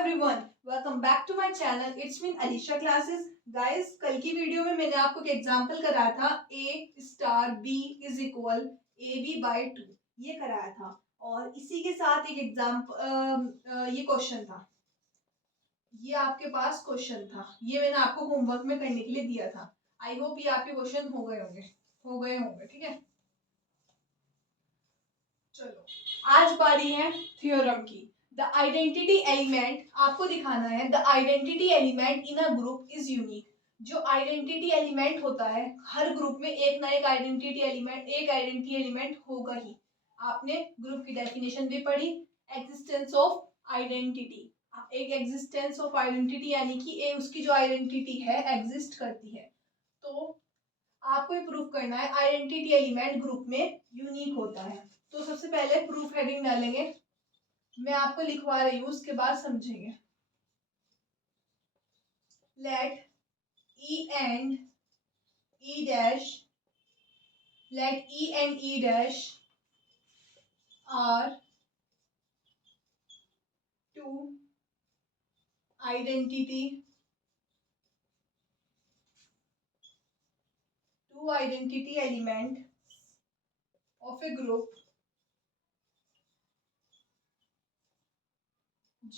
Everyone, welcome back to my channel. It's me Alisha classes. Guys, कल की video में मैंने आपको एक एग्जांपल कराया था, a star b is equal ab/2, ये कराया था। और इसी के साथ एक एग्जांपल ये क्वेश्चन था, ये आपके पास क्वेश्चन था, ये मैंने आपको होमवर्क में करने के लिए दिया था। आई होप ये आपके क्वेश्चन हो गए होंगे। ठीक है, चलो आज बारी है थ्योरम की। द आइडेंटिटी एलिमेंट, आपको दिखाना है the identity element in a group is unique. जो आइडेंटिटी एलिमेंट होता है, हर ग्रुप में एक ना एक आइडेंटिटी एलिमेंट होगा ही। आपने ग्रुप की डेफिनेशन भी पढ़ी, एग्जिस्टेंस ऑफ आइडेंटिटी। एक एग्जिस्टेंस ऑफ आइडेंटिटी यानी कि उसकी जो आइडेंटिटी है एग्जिस्ट करती है। तो आपको ये प्रूफ करना है आइडेंटिटी एलिमेंट ग्रुप में यूनिक होता है। तो सबसे पहले प्रूफ हेडिंग डालेंगे, मैं आपको लिखवा रही हूँ, उसके बाद समझेंगे। Let e and E dash are two identity element of a group G.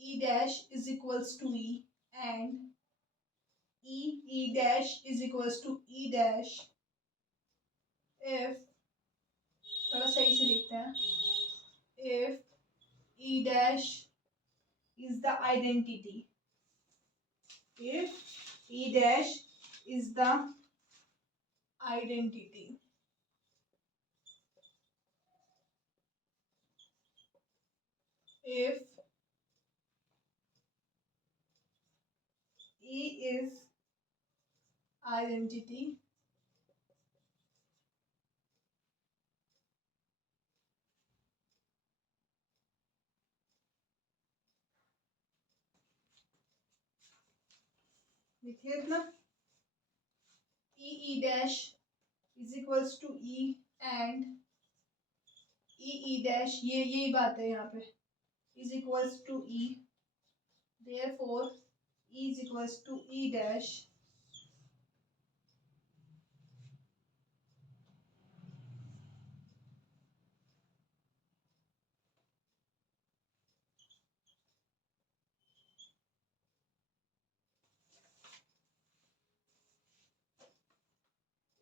E dash is equals to E and E dash is equals to E dash if, थोड़ा सही से लिखते हैं, if E dash is the identity, if E dash is the identity, if E is identity, लिखिए इतना, E dash is equals to E and E dash, ये यही बात है यहाँ पे, is equals to E, therefore E is equals to E dash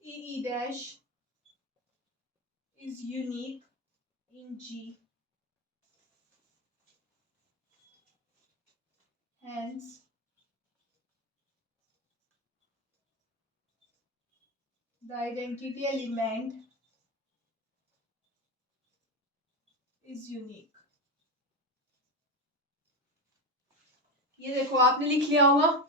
E dash is unique in G, hence the identity element is unique. ये देखो आपने लिख लिया होगा।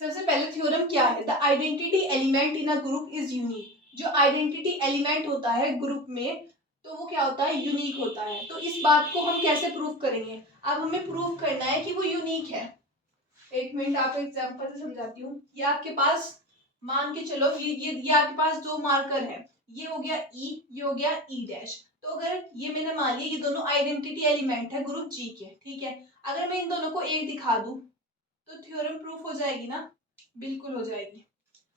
सबसे पहले थ्योरम क्या है, the identity element in a group is unique. जो आइडेंटिटी एलिमेंट होता है ग्रुप में, तो वो क्या होता है, यूनिक होता है। तो इस बात को हम कैसे प्रूव करेंगे, अब हमें प्रूव करना है कि वो यूनिक है। एक मिनट, आपको एग्जांपल से समझाती हूँ। ये आपके पास, मान के चलो ये आपके पास दो मार्कर है, ये हो गया E, ये हो गया E डैश। तो अगर ये मैंने मान लिया ये दोनों आइडेंटिटी एलिमेंट है ग्रुप G के, ठीक है। अगर मैं इन दोनों को एक दिखा दूं तो थ्योरम प्रूफ हो जाएगी ना, बिल्कुल हो जाएगी।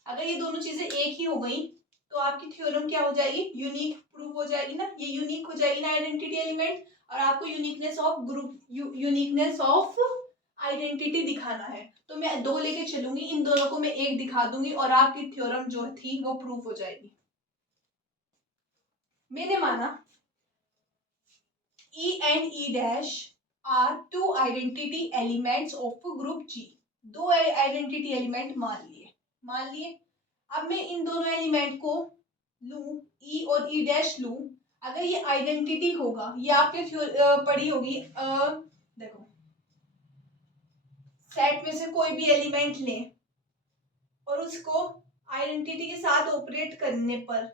अगर ये दोनों चीजें एक ही हो गई तो आपकी थ्योरम क्या हो जाएगी, यूनिक प्रूफ हो जाएगी ना। ये यूनिक हो जाएगी ना आइडेंटिटी एलिमेंट, और आपको uniqueness of group, uniqueness of identity दिखाना है। तो मैं दो लेके चलूंगी, इन दोनों को मैं एक दिखा दूंगी और आपकी थ्योरम जो थी वो प्रूफ हो जाएगी। मैंने माना E and E dash are two identity elements of group G। दो आइडेंटिटी एलिमेंट मान लिए। अब मैं इन दोनों एलिमेंट को लूं, E और E डैश लूं। अगर ये आइडेंटिटी होगा, ये आपने पढ़ी होगी, देखो सेट में से कोई भी एलिमेंट लें और उसको आइडेंटिटी के साथ ऑपरेट करने पर,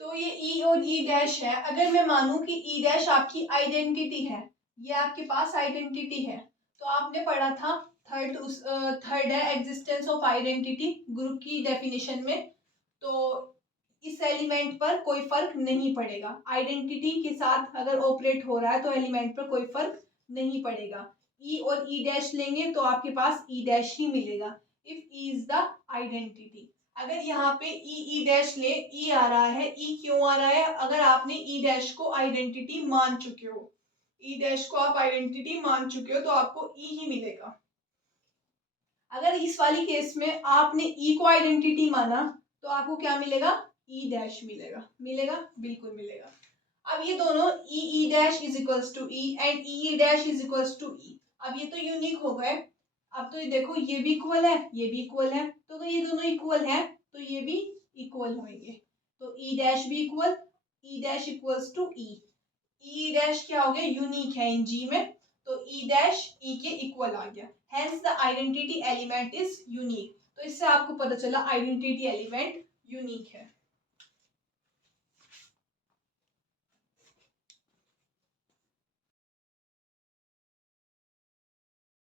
तो ये E और E डैश है। अगर मैं मानूं कि E डैश आपकी आइडेंटिटी है, ये आपके पास आइडेंटिटी है, तो आपने पढ़ा था थर्ड है एग्जिस्टेंस ऑफ आइडेंटिटी ग्रुप की डेफिनेशन में। तो इस एलिमेंट पर कोई फर्क नहीं पड़ेगा। आइडेंटिटी के साथ अगर ऑपरेट हो रहा है तो एलिमेंट पर कोई फर्क नहीं पड़ेगा। ई और ई डैश लेंगे तो आपके पास ई डैश ही मिलेगा if E is the identity. अगर यहाँ पे ई डैश ले, ई आ रहा है, ई क्यों आ रहा है? अगर आपने ई डैश को आइडेंटिटी मान चुके हो, ई डैश को आप आइडेंटिटी मान चुके हो तो आपको ई ही मिलेगा। अगर इस वाली केस में आपने ई को आइडेंटिटी माना तो आपको क्या मिलेगा? ई डैश मिलेगा। मिलेगा, बिल्कुल मिलेगा। अब ये दोनों E dash is equals to E and E dash is equals to E, अब ये तो यूनिक हो गए। अब तो ये देखो, ये भी इक्वल है, ये भी इक्वल है, तो अगर ये दोनों इक्वल है तो ये भी इक्वल होंगे। तो ई डैश भी equal, e dash equals to e. E dash क्या हो गया? यूनिक है इन जी में, तो ई डैश ई के इक्वल आ गया। Hence the identity element is unique. तो इससे आपको पता चला आइडेंटिटी एलिमेंट यूनिक